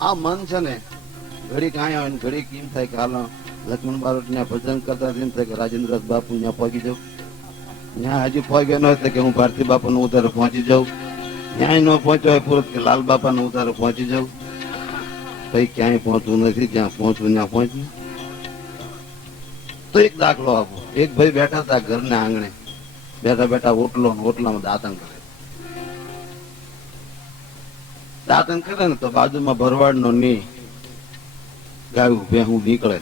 આ મન છે ને ઘડીક આયા હોય ને ઘડીક એમ થાય કે હાલો લક્ષ્મણ બારોટ ત્યાં ભજન કરતા એમ થાય કે રાજેન્દ્ર બાપુ ત્યાં પહોંચી જાઉં, ત્યાં હજી પહોંચ્યો ન હોય કે હું ભારતી બાપુ નું ઉતારે પહોંચી જાઉં, ક્યાંય ન પહોંચ્યો હોય પૂરત કે લાલ બાપા નું ઉતારે પહોંચી જાઉં. કઈ ક્યાંય પહોંચવું નથી, જ્યાં પહોંચવું ત્યાં પહોંચવું. તો એક દાખલો આપો. એક ભાઈ બેઠા હતા ઘરના આંગણે, બેઠા બેઠા ઓટલામાં દાંતણ કરે. દાંતણ કરે ને તો બાજુમાં ભરવાડ નો ની ગાયું ભેહું નીકળે,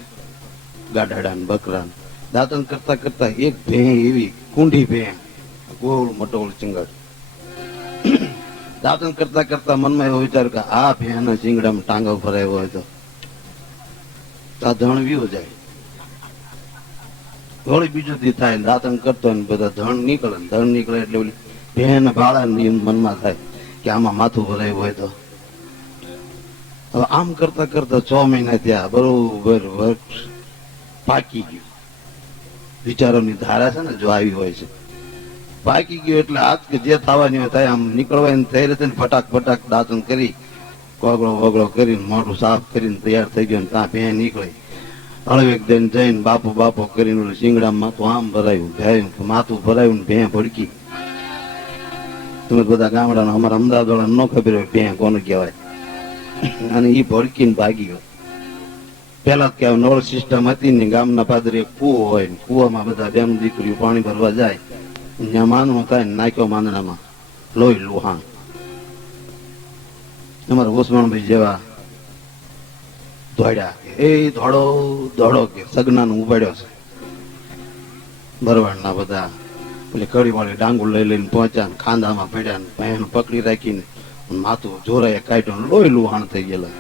ગાઢડા ને બકરા. દાંતણ કરતા કરતા એક ભેહ એવી કુંડી ભેહ, ગોળ મટોળ ચીંગડ. દાંતણ કરતા કરતા મનમાં એવો વિચાર કે આ ભેહ ના ચીંગડામાં ટાંગો ભરાયો હોય તો આ ધણ વ્યો જાય. થોડી બીજું દી થાય, દાંતણ કરતો ને બધા ધણ નીકળે, ધણ નીકળે એટલે ઓલી ભેહ ને ભાળા ને મનમાં થાય કે આમાં માથું ભરાયું હોય તો. હવે આમ કરતા કરતા 6 મહિના ત્યાં બરોબર વર્ષ પાકી ગયું. વિચારોની ધારા છે ને જો આવી હોય છે, પાકી ગયો એટલે આજ કે જે થવાની હોય થાય. આમ નીકળવાની થઈ રહી ને ફટાક ફટાક દાંતણ કરી કોગળો વગળો કરીને મોઢું સાફ કરીને તૈયાર થઈ ગયો. ત્યાં ભેહ નીકળી હળવેક દઈને જઈને બાપો બાપો કરીને શિંગડામાં માથું આમ ભરાયું, ભેયું માથું ભરાયું ને ભેહ ભડકી. તમે બધા ગામડાના અમારા અમદાવાદ વાળા ન ખબર હોય ભેહ કોને કહેવાય. અને એ ભડકીને ભાગી ગયો. પેલા કે નળ સિસ્ટમ હતી ને ગામના પાદરે એક કૂવો હોય ને કૂવામાં બધા બેન દીકરીઓ પાણી ભરવા જાય, ત્યાં માનવો થાય ને નાખ્યો માંદડામાં લોહી લુહાણ. અમારા ઓસમાણભાઈ જેવા દોડ્યા, એ ધોડો ધોડો કે સગના નું ઉપાડ્યો છે. ભરવાડ ના બધા પેલી કડી વાળી ડાંગુ લઈ લઈને પહોંચ્યા, ખાંદામાં પડ્યા ને ભાઈ પકડી રાખીને માથું જોરાએ કાઢ્યું, લોહી લુહાણ થઈ ગયેલા.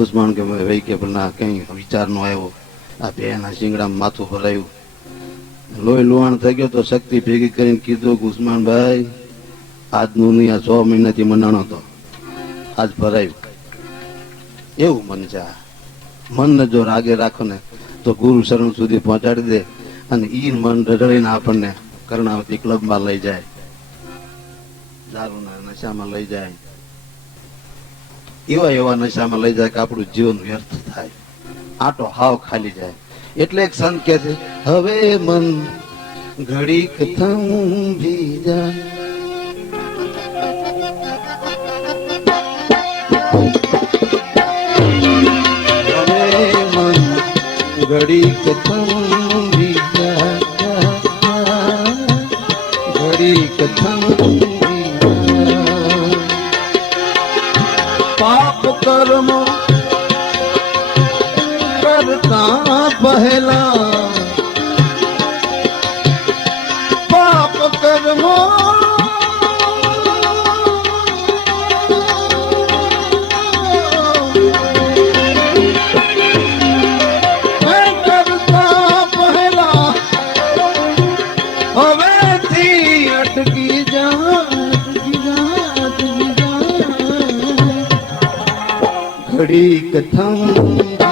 ઉસ્માન કે ભાઈ કે ના કઈ વિચાર નો આવ્યો, આ ભેના શિંગડામાં માથું ભરાયું, લોહી લુહાણ થઈ ગયો. તો શક્તિ ભેગી કરીને કીધું કે ઉસ્માનભાઈ આજનું નહીં, આ 6 મહિનાથી મનાણો તો આજ ભરાયું. એવું મન છે. મનને જો રાગે રાખો ને તો ગુરુ શરણ સુધી પહોંચાડી દે, અને ઈ મન રડડીને આપણને કર્ણાવતી ક્લબમાં લઈ જાય, દારૂના નશામાં લઈ જાય, એવા નશામાં લઈ જાય કે આપણું જીવન વ્યર્થ થાય, આટો હાવ ખાલી જાય. એટલે એક સંત કે છે, હવે મન ઘડીક થંભી જાય. ઘડીક થંભી જાય, ઘડીક થંભી જાય. પાપ કર્મ કરતા પહેલા, પાપ કર્મ ઘડીક થંભી જાય,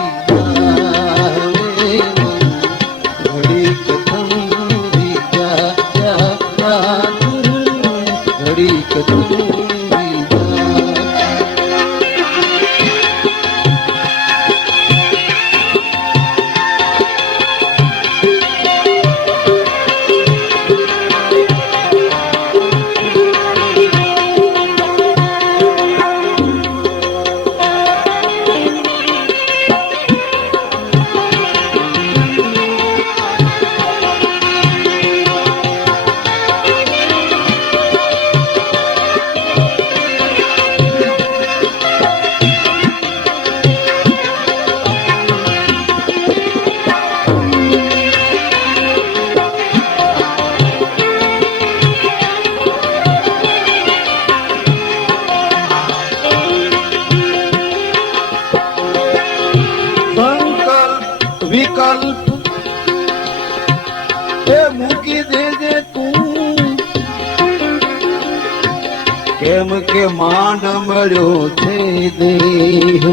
ઘડીક થંભી જાય, ઘડીક થંભી જાય. વિકલ્પ એ મૂકી દેજે તું, કેમ કે માંડ મળ્યો છે દેહ.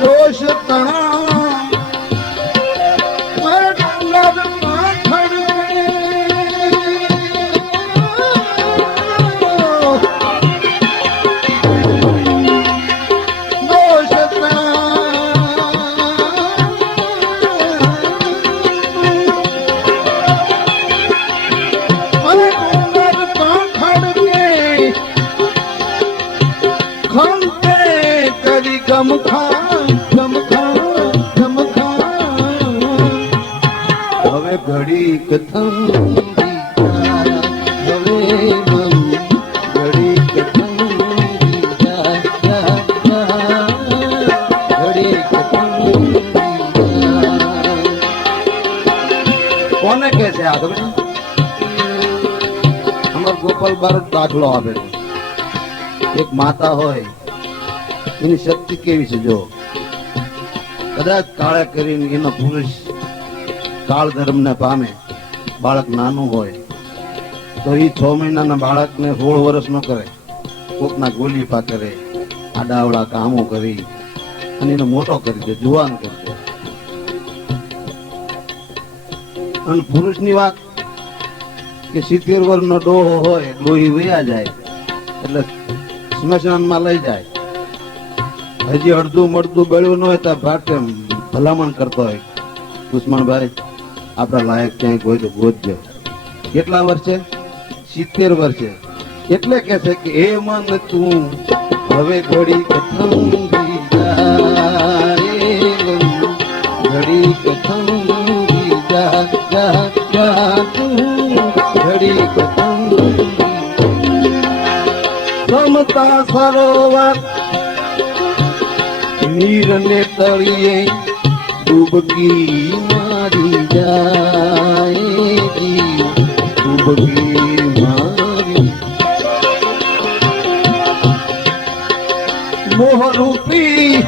દોષ તણા ખમખા ખમખા ખમખા હવે ઘડી કથમ હવે ઘડી કથમ ઘડી કથમ કોને કે છે આ ખબર અમાર ગોપાલ બારોટ દાખલો આપે છે એક માતા હોય એની શક્તિ કેવી છે જો કદાચ કાળે કરીને એનો પુરુષ કાળ ધર્મ ને પામે બાળક નાનું હોય તો એ 6 મહિનાના બાળકને 16 વર્ષ નો કરે કોકના ગોલીપા કરે આડાવડા કામો કરી અને એને મોટો કરી દે જુવાન કરી દે અને પુરુષની વાત કે 70 વર્ષનો ડોહો હોય લોહી વયા જાય એટલે સ્મશાનમાં લઈ જાય હજી અડધું મળતું બળ્યું ન હોય તો ભાટે ભલામણ કરતો હોય કુસમણભાઈ આપણા લાયક ક્યાંક હોય તો ગોતજો કેટલા વર્ષે 70 વર્ષે એટલે કે છે કે એ મન તું હવે ઘડી કથમ ઘડી કથમ ઘડી કથમ સમતા સરોવર નીર ને તળિયે ડૂબકી મારી જાય ડૂબકી મારી મોહરૂપી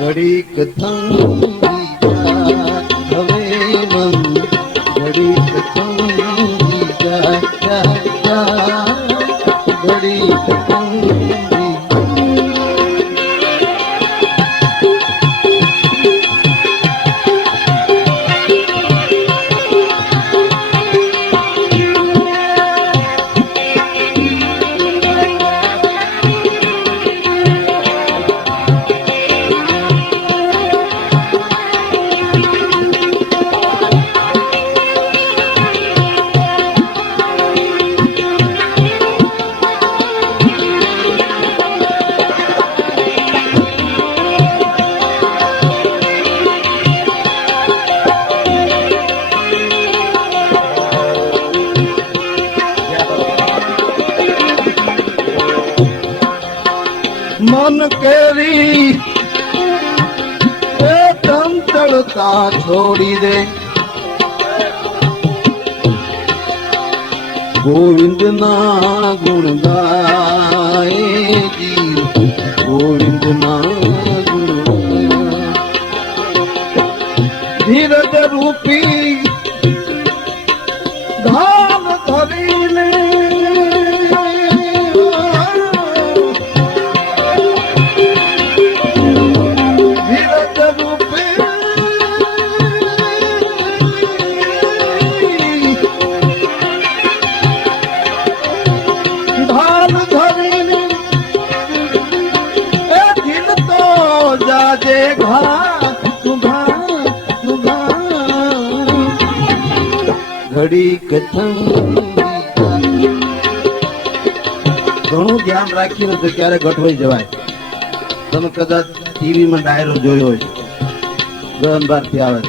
ઘડી કથમ હવે મન ઘડી કથમ ઘડી કથમ મન કેરી એ ચંચળતા છોડી દે ગોવિંદ ના ગુણ ગાય ગોવિંદ ના ગુણ ધીરજ રૂપી ધામ ધરીને ઘડી કથમ ઘણું ધ્યાન રાખીને તો ક્યારે ગઠવાઈ જવાય તમે કદાચ ટીવીમાં ડાયરો જોયો હોય ગહન ભારથી આવે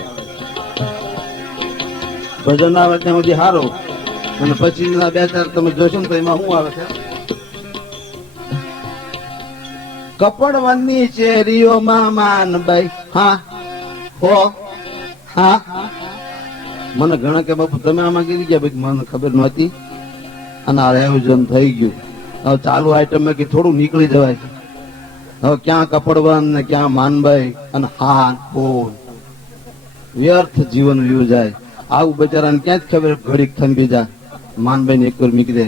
ભજન આવે ત્યાં સુધી હારો અને પછી 2-4 તમે જોશો ને તો એમાં શું આવે છે કપડવનની શેરીઓમાં માનભાઈ હા હો હા મને ઘણા કે બાપુ તમે આમાં કીધી ગયા ભાઈ મને ખબર નહોતી અને આ આયોજન થઈ ગયું હવે ચાલુ આઈટમ કે થોડું નીકળી જવાય હવે ક્યાં કપડવન ને ક્યાં માનભાઈ અને હા ફોન વ્યર્થ જીવન વ્યુ જાય આવું બચારાને ક્યાં જ ખબર ઘડીક થંભી જાય માનભાઈ ને એક વાર મીકી દે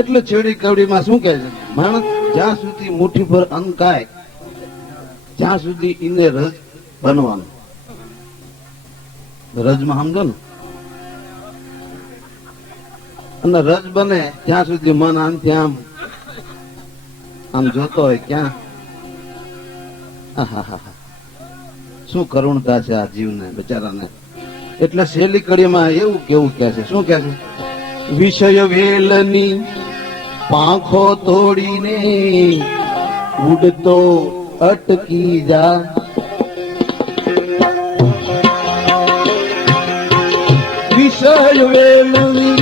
એટલે છેડી કવડીમાં શું કહે છે માણસ જ્યાં સુધી મુઠ્ઠી પર અન્ન ખાય ત્યાં સુધી એને રજ બનવાનું. રજમાં સમજો ને, અને રજ બને ત્યાં સુધી મન આમથી આમ જોતો હોય ક્યાં. શું કરુણતા છે આ જીવને બિચારાને. એટલે છેલ્લી કડીમાં એવું કેવું કે છે, શું કે છે? વિષય વેલની પાંખો તોડીને ઉડતો અટકી જા. વિષય વેલની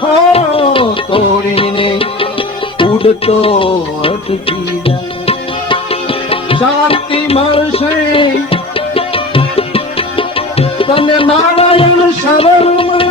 પાંખો તોડીને ઉડતો અટકી જા. શાંતિ મળશે તને નારાયણ શરણમાં.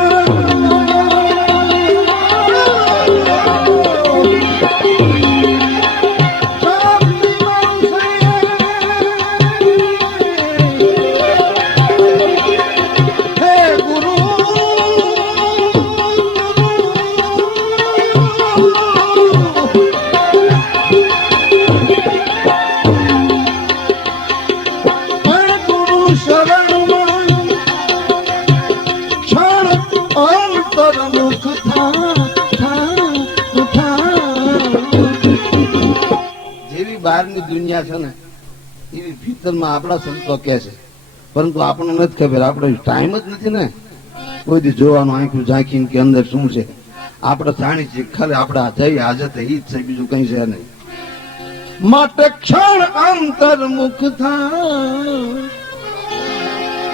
બહારની દુનિયા છે ને એવી ભીતરમાં આપણા સંતો કે છે, પરંતુ આપણને નથી ખબર. આપણે ટાઈમ જ નથી ને કોઈ દી જોવાનું આંખું ઝાંખીને કે અંદર શું છે. આપણે જાણી છીએ ખાલી આપણે જઈ હાજર ઈ જ છે, બીજું કઈ છે નહીં. માટે ક્ષણ અંતર્મુખ થા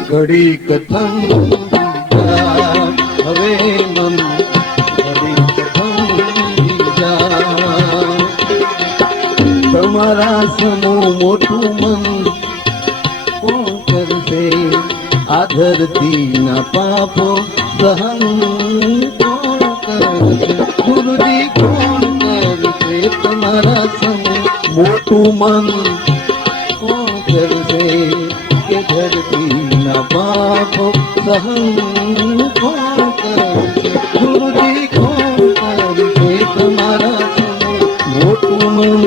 ઘડી કથન હવે મન તમારા સમૂહ મોટું મન કોણ કરશે? આ ધરતી ના પાપો સહન કોણ કરશે? ગુરુજી કોણ કરશે? તમારા સમૂહ મોટું મન કોણ કરશે? કે ધરતી ના પાપો સહન કોણ કરશે? ગુરુજી કોણ કરશે? તમારા સમૂહ મોટું મન.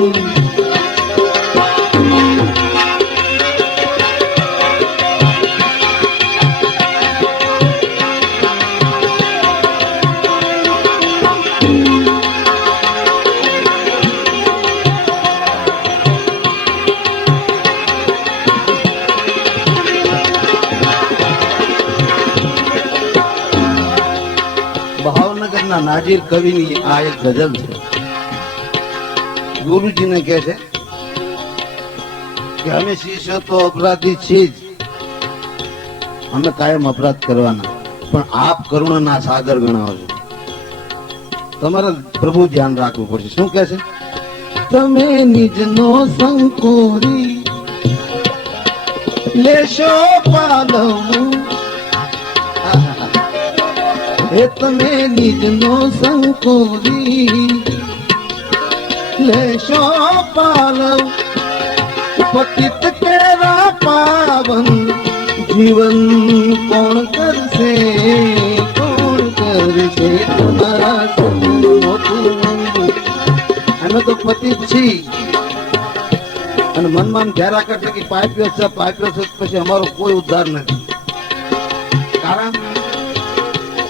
ભાવનગરના નાજીર કવિની આ એક ગઝલ છે. ગુરુજીને કહે છે કે અમે શિષ્ય તો અપરાધી છીએ જ, અમે કાયમ અપરાધ કરવાના, પણ આપ કરુણાના સાગર ગણાવો છો. તમારે પ્રભુ ધ્યાન રાખવું પડશે. શું કહે છે? તમે નિજનો સંકોરી લેશો પાલવું. એ તમે નિજનો સંકોરી લેશો પાલવ. પતિત કેરા પાવન જીવન કોણ કરશે? કોણ કરશે? તમારા અમે તો પતિત છી. અને મનમાં ઘેરા કરશે કે પાપ્યો છે પછી અમારો કોઈ ઉદ્ધાર નથી. કારણ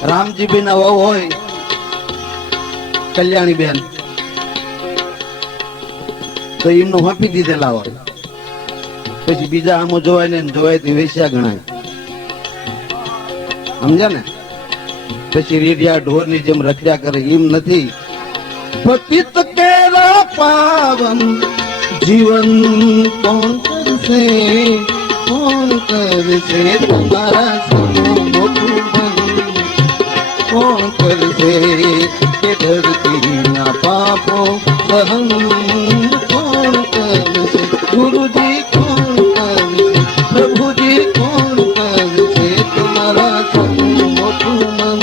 રામજીભાઈ ના વહુ હોય કલ્યાણી બેન, તો એમનું હોપી દીધેલા હોય, પછી બીજા આમો જોવાય ને જોવાય તો વેશ્યા ગણાય. સમજ્યા ને? પછી રેડિયા ઢોર ની જેમ રખડ્યા કરે એમ નથી. પતિત કેરા પાવન જીવન કોણ કરશે? કોણ કરશે? તમારા સમૂહ મોટું કોણ કરશે? કે ધરતી ના પાપો સહન કોણ કરશે? ગુરુજી કોણ કરશે? પ્રભુજી કોણ કરશે? તમારા સમૂહ મોટું મન.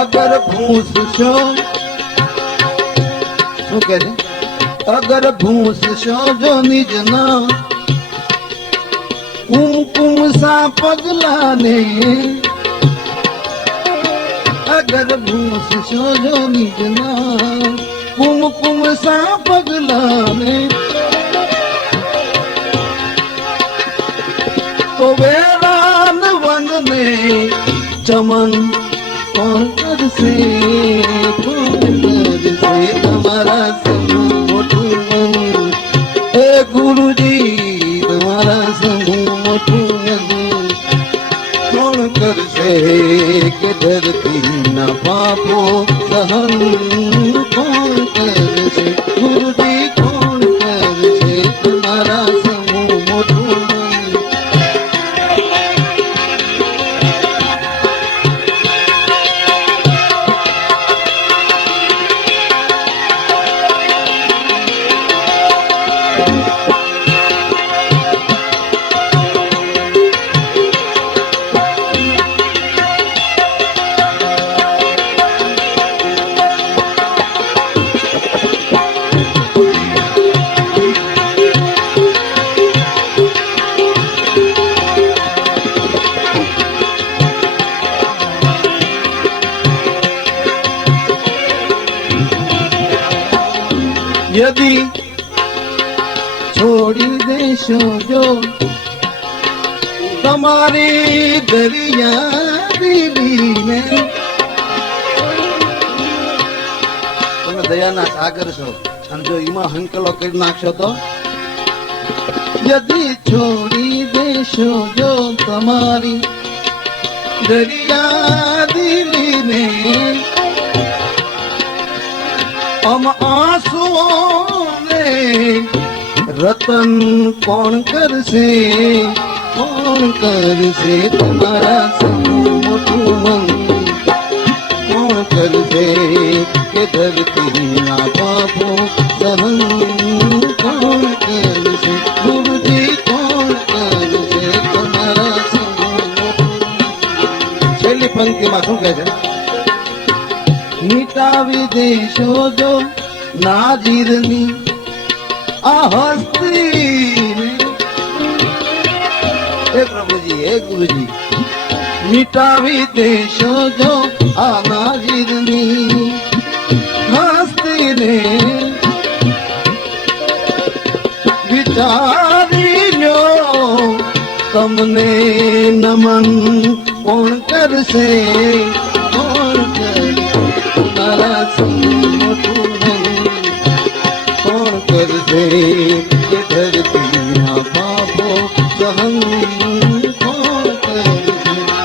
અગર ભૂસશો, શું કે છે? અગર ભૂસશો જો નિજના કુમકુમ સા પગલા ને ગર્ભ શોજો નિજના કુમકુમ સા પગલાને તો વેરાન વંદને ચમન કોણ કરશે તમારા સમૂહ મોટું મન હે ગુરુજી તમારા સમૂહ મોટું મન કોણ કરશે કે ધરતી ના પાપો સહન કોણ કરશે ગુરુજી કોણ કરશે તમારા સમૂહ મોટું મન यदि छोड़ी देशो जो તમારી દરિયા દિલીને તમે દયાના સાગર છો અને જો એમાં હંકલો કરી નાખશો તો યદી છોડી દેશો જો તમારી દરિયા દિલીને हम आंसुओं ने रतन कौन करसे तुम्हारा समूह मोटुं मन कौन करसे के धरती ना पापो सहन कौन करसे गुरुजी कौन करसे तुम्हारा समूह मोटुं छेल्ली पंक्तिमां શું કહે છે मिटावी देशो जो नाजीरनी आ हस्ती हे प्रभुजी हे गुरुजी मिटावी देशो जो आ नाजीरनी हस्ती ने विचारी लो તમને નમન કોણ કરશે તમારા સમૂહ મોટું મન કોણ કરશે કે ધરતીના પાપો સહન કોણ કરશે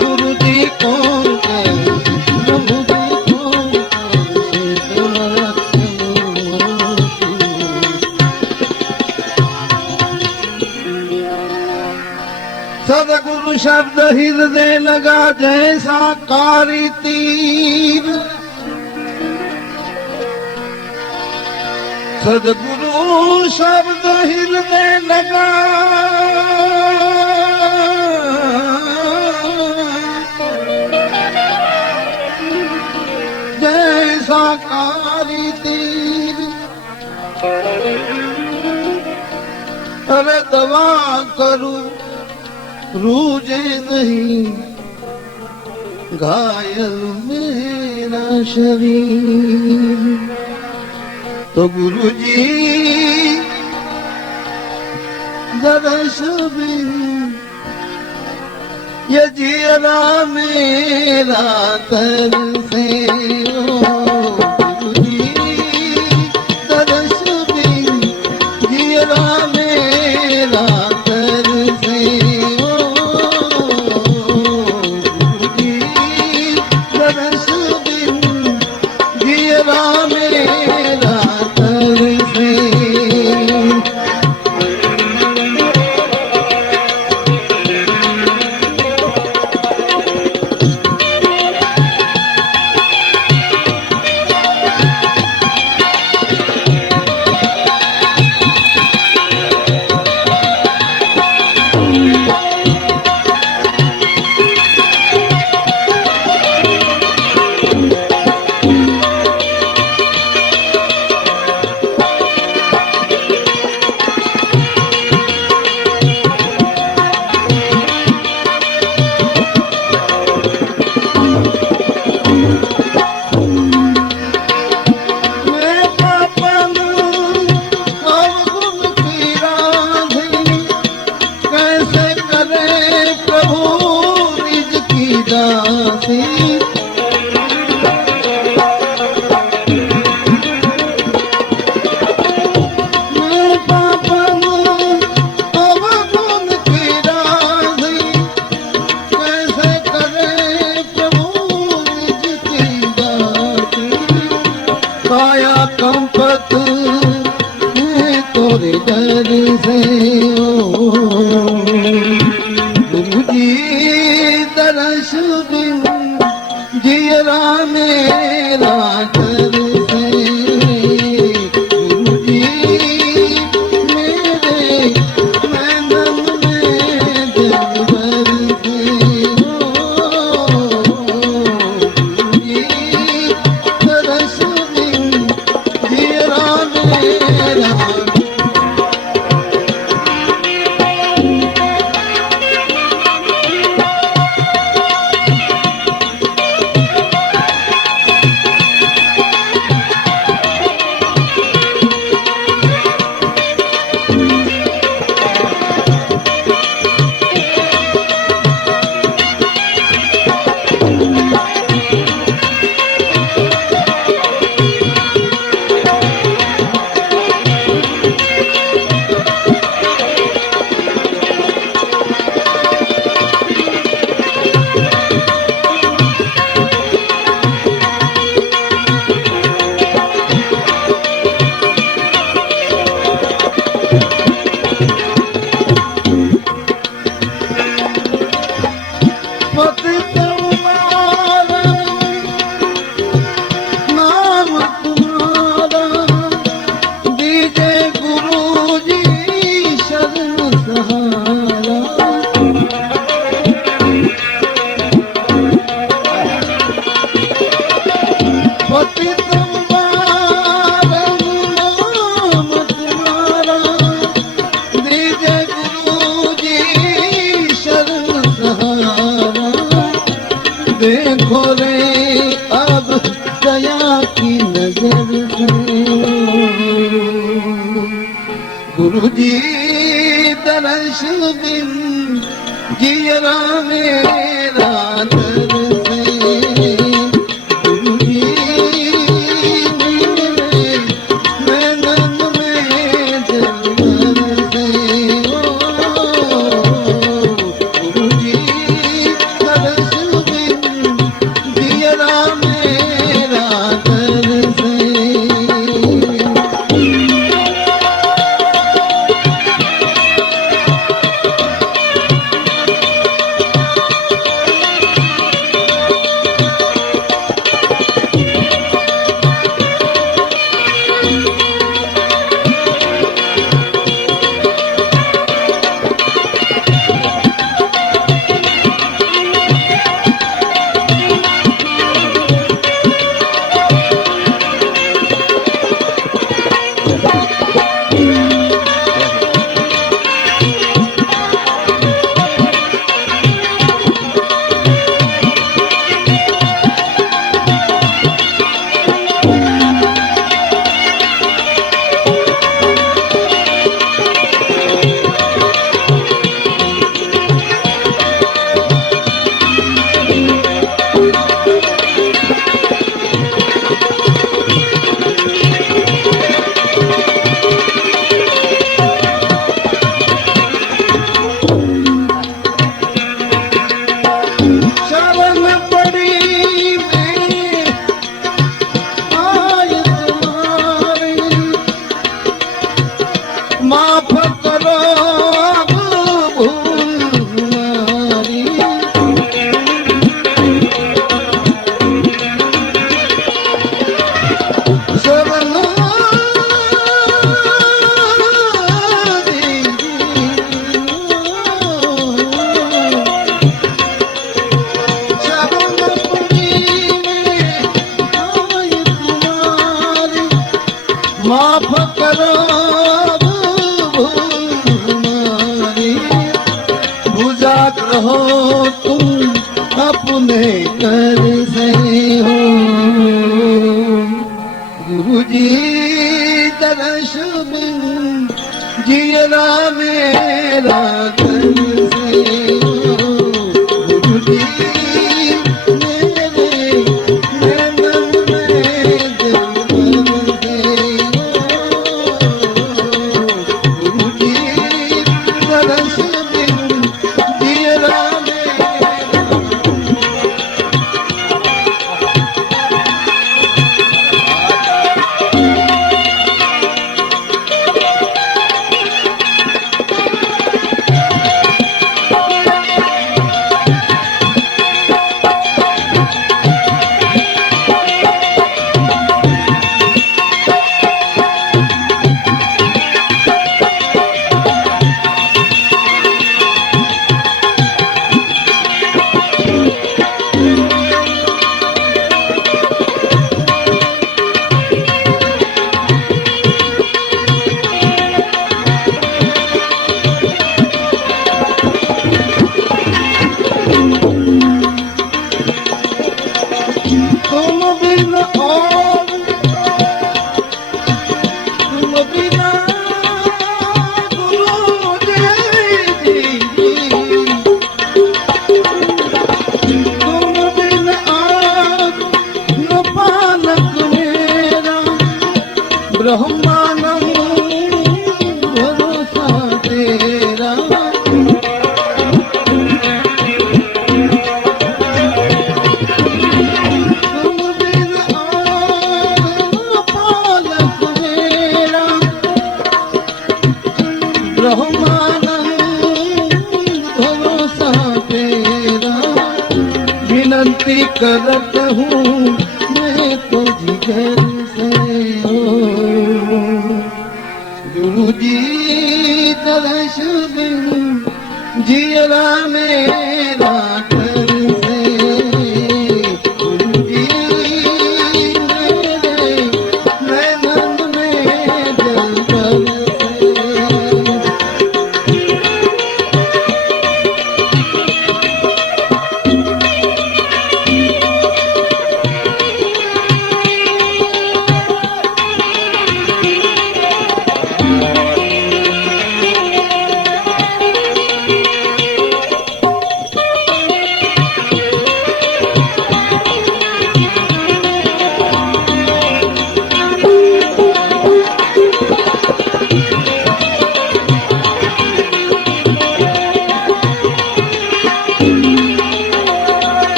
ગુરુજી કોણ કરશે પ્રભુજી કોણ કરશે તમારા સમૂહ સદગુરુ શબ્દ હૃદય લગા જૈસા કારી તીર सदगुरु शब्द हृदय लगा जैसा कारी तीर अरे दवा करूं रूजे नहीं घायल मेरा शरीर तो गुरुजी दरस ये जियरा मेरा तरसे गुरुजी दरस जियरा मेरा तरसे गुरुजी दरस जियरा मेरा गुरु जी तरस बिन जियरा मेरा तरसे गुरु जी मेरे नैनन में जल बरसे गुरु जी तरस बिन जियरा मेरा तरसे माफ करो भूल हमारी शरण माफ करो हो तुम अपने कर से हो गुरु जी तरस बिन जियरा मेरा कर से हो गुरु जी मेरे नैनन में जल बरसे गुरु जी तरस बिन जियरा तुम बिन और तुम बिना गुरु जी तुम बिन आग न पालक मेरा ब्रह्मानंद भरोसा तेरा भरोसा तेरा विनती करत हूँ मैं तो जिगर से हो गुरु जी तरस बिन जियरा मेरा कर से गुरु जी मेरे नैनन में जल बरसे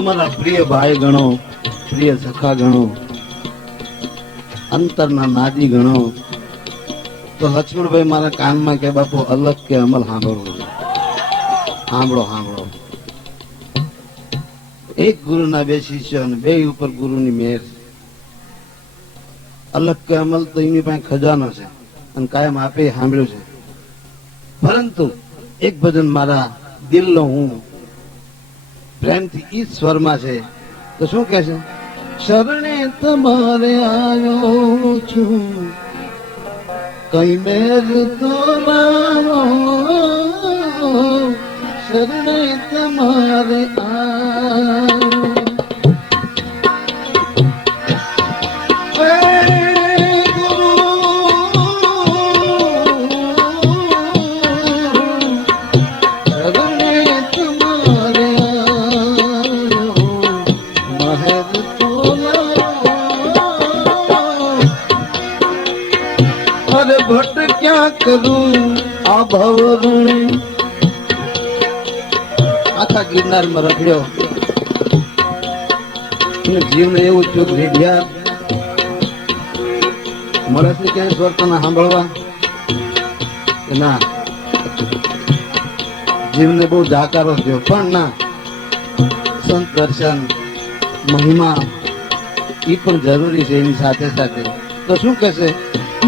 અમારા પ્રિય ભાઈ ગણો, પ્રિય સખા ગણો, અંતરના નાદી ગણો, તો લક્ષ્મણભાઈ મારા કાનમાં કે બાપુ અલગ કે અમલ સાંભળવું છે. સાંભળો સાંભળો. એક ગુરુના બે શિષ્ય અને બે ઉપર ગુરુની મેર. અલગ કે અમલ તો એની પાસે ખજાનો છે અને કાયમ આપે સાંભળ્યું છે. પરંતુ એક ભજન મારા દિલનો હું પ્રેમથી ઈ સ્વરમાં છે. તો શું કે છે? શરણે તમારે આવ્યો છું, કઈ મેર તો લાવો. શરણે તમારે આવ્યો. ભટ્ટ ક્યાં કરું આ ભવરણે. આખા ગિરનારમાં રખડ્યો જીવને એવું ચૂક રીઢ્યા મળે છે ક્યાંય સ્વર્તના સાંભળવા કે ના. જીવને બહુ જાકારો થયો પણ ના, સંત દર્શન મહિમા એ પણ જરૂરી છે એની સાથે સાથે. તો શું કહેશે?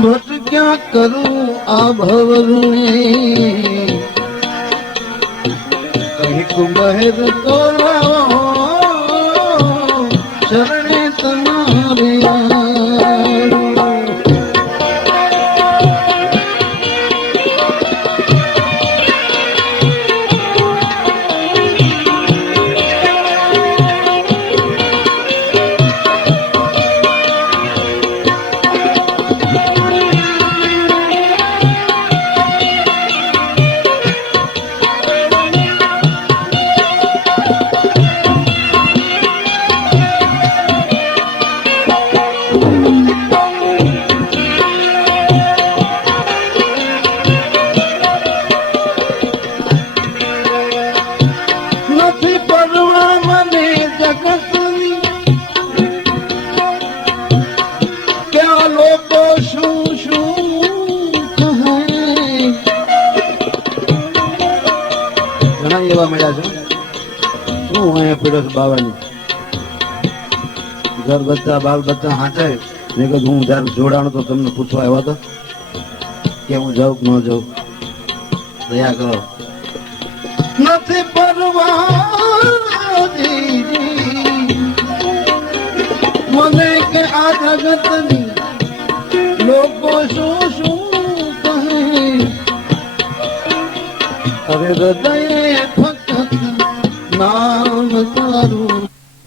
ભટ્ટ ક્યાં કરું આ ભવરણે, કઈ કુંભેર તો લાવો. શરણે તમારે મળ્યા છે. હું અહીંયા પીડ્યો છું બાવાની. ઘર બચ્ચા બાલ બચ્ચા હાથે મેં કીધું હું જયારે જોડાણો તો તમને પૂછવા આવ્યો હતો કે હું જાઉં કે ન જાઉં. દયા કરો. નથી પરવા મને કે આ જગતની લોકો શું શું કહે. અરે હૃદય